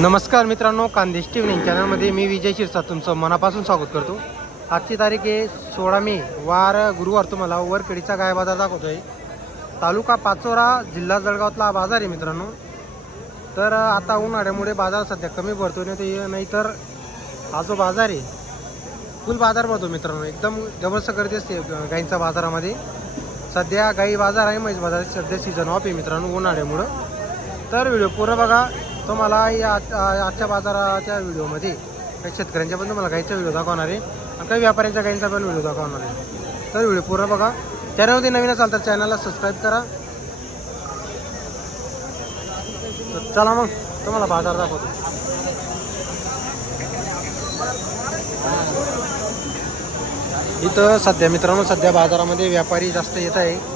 नमस्कार मित्रांनो कांदेश T V चॅनलमध्ये मी विजय शिरसा तुमचं मनापासून स्वागत करतो. आजची तारीख आहे सोळा मे वार गुरुवार तुम्हाला वरकडीचा गाय बाजार दाखवतोय. तालुका पाचोरा जिल्हा जळगावातला बाजार आहे मित्रांनो. तर आता उन्हाळ्यामुळे बाजार सध्या कमी भरतो नाही ते नाहीतर हा जो बाजार आहे फुल बाजार भरतो मित्रांनो. एकदम जबरदस्त गर्दी असते गाईंचा बाजारामध्ये. सध्या गाई बाजार आहे म्हैस बाजार सध्या सीझन ऑफ आहे मित्रांनो उन्हाळ्यामुळं. तर व्हिडिओ पूर्ण बघा. तुम्हाला या आज- आजच्या बाजाराच्या व्हिडिओमध्ये काही शेतकऱ्यांच्या पण तुम्हाला गाईचा व्हिडिओ दाखवणार आहे आणि काही व्यापाऱ्यांच्या गाईंचा पण व्हिडिओ दाखवणार आहे. तर व्हिडिओ पूर्ण बघा. चॅनलमध्ये नवीन असाल तर चॅनलला सबस्क्राईब करा. तर चला मग तुम्हाला बाजार दाखवतो. इथं सध्या मित्रांनो सध्या बाजारामध्ये व्यापारी जास्त येत आहे.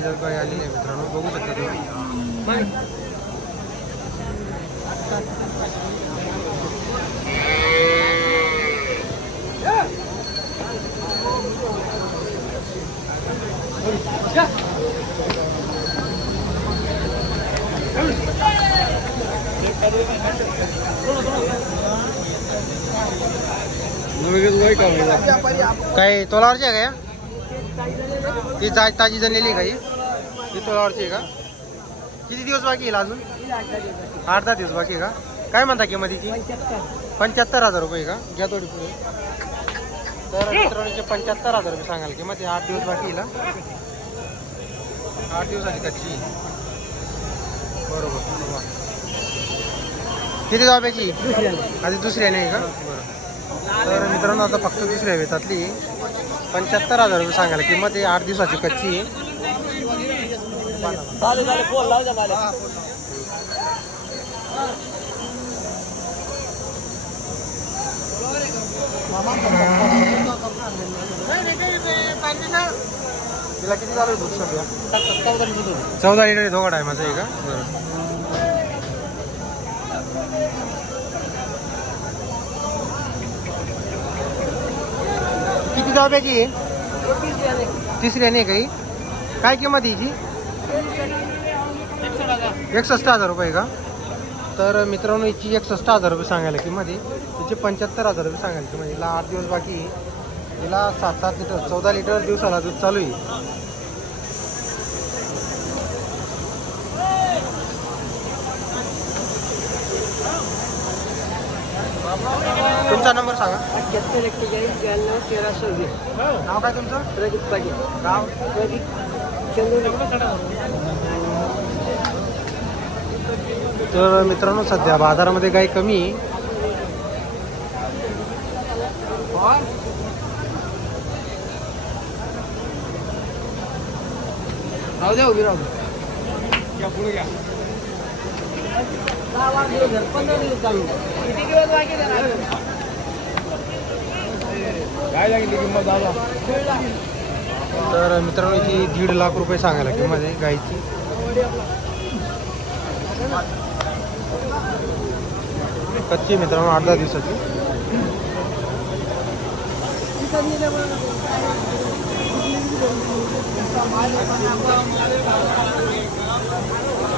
तर काही गाय आलेली आहे मित्रांनो. बघू शकता तुम्ही. काय तोलावरची आहे का या? ती ताजी जनलेली काही का ही ही तोलावरची आहे का? किती दिवस बाकी येईल अजून? आठ दहा दिवस बाकी आहे का? काय म्हणता किंमत ती पंच्याहत्तर हजार रुपये का? घ्या थोडी पुढे. तर मित्रांनो पंच्याहत्तर हजार रुपये सांगाल किंमत हे आठ दिवस बाकी येईल हा? आठ दिवसाची कच्ची. बरोबर वा. किती जाव्याची? आधी दुसरी आहे नाही का बरं तर मित्रांनो आता फक्त दुसऱ्या वेतातली. पंच्याहत्तर हजार रुपये सांगायला किंमत आहे. आठ दिवसाची कच्ची आहे. तिला किती चालू आहे दूध सध्या चौदा लिटर दोघा टायमाचं आहे का? बरं किती जाब्याची आहे तिसरी आहे. काही काय किंमत आहे हिची? एकसष्ट हजार रुपये का? तर मित्रांनो हिची एकसष्ट हजार रुपये सांगायला किंमत तिची पंच्याहत्तर हजार रुपये सांगायला किंमत. हिला आठ दिवस बाकी. हिला सात सात लिटर चौदा लिटर दिवसाला दूध चालू आहे. तुमचा नंबर सांगा. अठ्याहत्तर एक्केचाळीस ब्याण्णव तेरा सव्वीस. नाव काय तुमचं? प्रदीप पाटील. गाव? प्रदीप. तर मित्रांनो सध्या बाजारामध्ये गाय कमी. राहू द्या उभी राहू पंधरा दिवस चालू किती दिवस बाकी तर मित्रांनो याची दीड लाख रुपये सांगायला किंमत आहे गायची कच्ची मित्रांनो आठ दहा दिवसाची.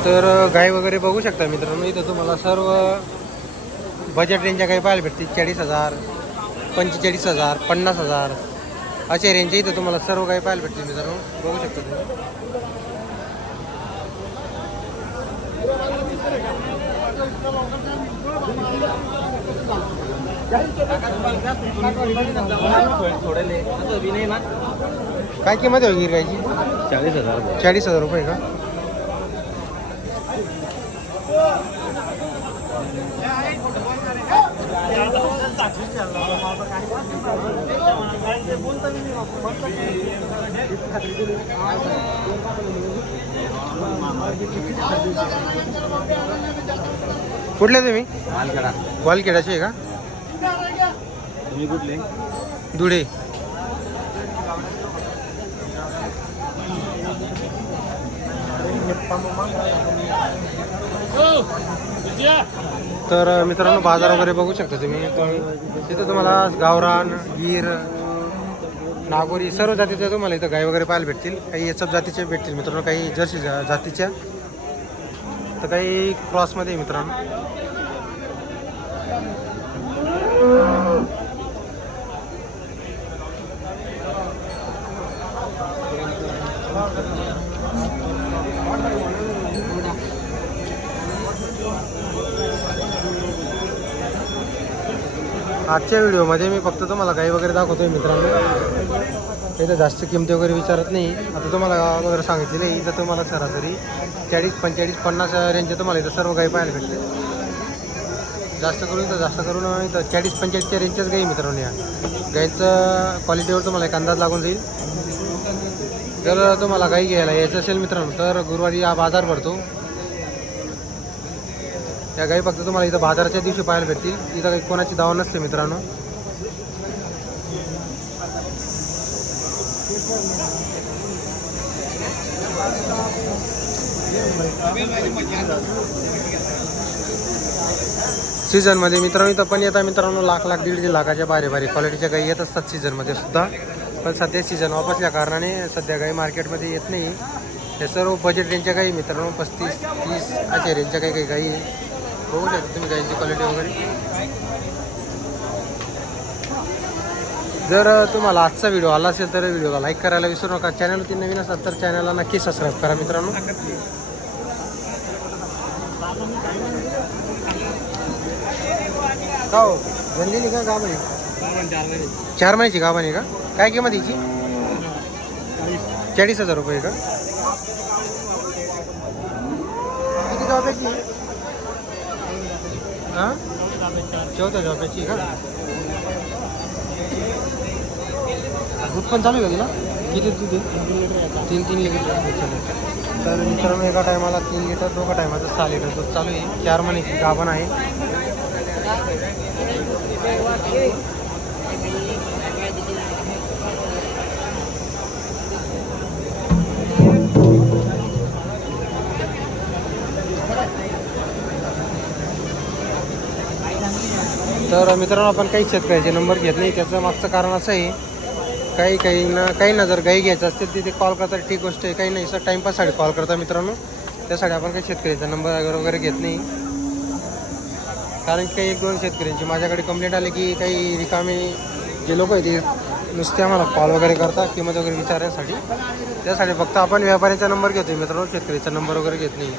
तर गाय वगैरे बघू शकता मित्रांनो इथं तुम्हाला सर्व बजेट रेंजच्या काही पाहायला भेटतील चाळीस हजार पंचेचाळीस हजार पन्नास हजार. अशा रेंजच्या इथं तुम्हाला सर्व काही पाहायला भेटतील मित्रांनो. बघू शकता तुम्ही. काय किंमत आहे वगैरे चाळीस हजार चाळीस हजार रुपये का? कुठले तुम्ही? वालखेडाचे आहे का? तुम्ही कुठले? धुळे. तर मित्रांनो बाजार वगैरे बघू शकता तुम्ही. तिथं तुम्हाला गावरान गीर नागोरी सर्व जातीच्या तुम्हाला इथं गाय वगैरे पाहायला भेटतील. काही एचप जातीचे भेटतील मित्रांनो काही जर्सी जा- जातीच्या. तर काही क्रॉसमध्ये मित्रांनो. आजच्या व्हिडिओमध्ये मी फक्त तुम्हाला गाई वगैरे दाखवतोय मित्रांनो. इथं जास्त किमती वगैरे विचारत नाही. आता तुम्हाला अगोदर सांगितलेलं आहे इथं तुम्हाला सरासरी चाळीस पंचेचाळीस पन्नास रेंजचे तुम्हाला इथं सर्व गाई पाहायला भेटते जास्त करून तर जास्त करून इथं चाळीस पंचेचाळीसच्या रेंजच्याच गाई मित्रांनो या. गाईचं क्वालिटीवर तुम्हाला एक अंदाज लागून जाईल. जर तुम्हाला गाई घ्यायला यायचं असेल मित्रांनो तर गुरुवारी हा बाजार भरतो. त्या गाई फक्त तुम्हाला इथं बाजाराच्या दिवशी पाहायला भेटतील. इथं काही कोणाची दावा नसते मित्रांनो. सीझनमध्ये मित्रांनो इथं पण येतात मित्रांनो लाख लाख दीड दीड लाखाच्या भारी बारी क्वालिटीच्या गाई येत असतात सीझनमध्ये सुद्धा. पण सध्या सीझन वापसल्या कारणाने सध्या गाई मार्केटमध्ये येत नाही. हे सर्व बजेट रेंजच्या गाई मित्रांनो पस्तीस तीस अशा रेंजच्या काही काही गाई आहे. बघू शकता तुम्ही गाईंची क्वालिटी वगैरे. जर तुम्हाला आजचा व्हिडिओ आला असेल तर व्हिडिओला लाईक करायला विसरू नका. चॅनलवरती नवीन असाल तर चॅनलला नक्की सबस्क्राईब करा मित्रांनो. का हो जनलेली का गाभणी चार महिन्याची गाभणी का? काय किंमत याची चाळीस हजार रुपये का? किती जॉब्याची हां चौथ्या रुपयाची का दूध पण चालू आहे का तिला किती दूध आहे तीन तीन लिटर तर मित्रांनो एका टायमाला तीन लिटर दोघा टायमाचं सहा लिटर दूध चालू आहे चार महिन्याची गाभण आहे तर मित्रांनो आपण काही शेतकऱ्याचे नंबर घेत नाही. त्याचं मागचं कारण असं आहे काही काही ना काही ना जर गाई घ्यायचं असतील तिथे कॉल करतात ठीक गोष्ट आहे. काही नाही सर टाईमपाससाठी कॉल करता मित्रांनो. त्यासाठी आपण काही शेतकऱ्याचा नंबर वगैरे वगैरे घेत नाही. कारण की काही एक दोन शेतकऱ्यांची माझ्याकडे कंप्लेंट आली की काही रिकामे जे लोक आहेत ते नुसते आम्हाला कॉल वगैरे करतात किंमत वगैरे विचारण्यासाठी. त्यासाठी फक्त आपण व्यापाऱ्याचा नंबर घेतो मित्रांनो. शेतकऱ्याचा नंबर वगैरे घेत नाही.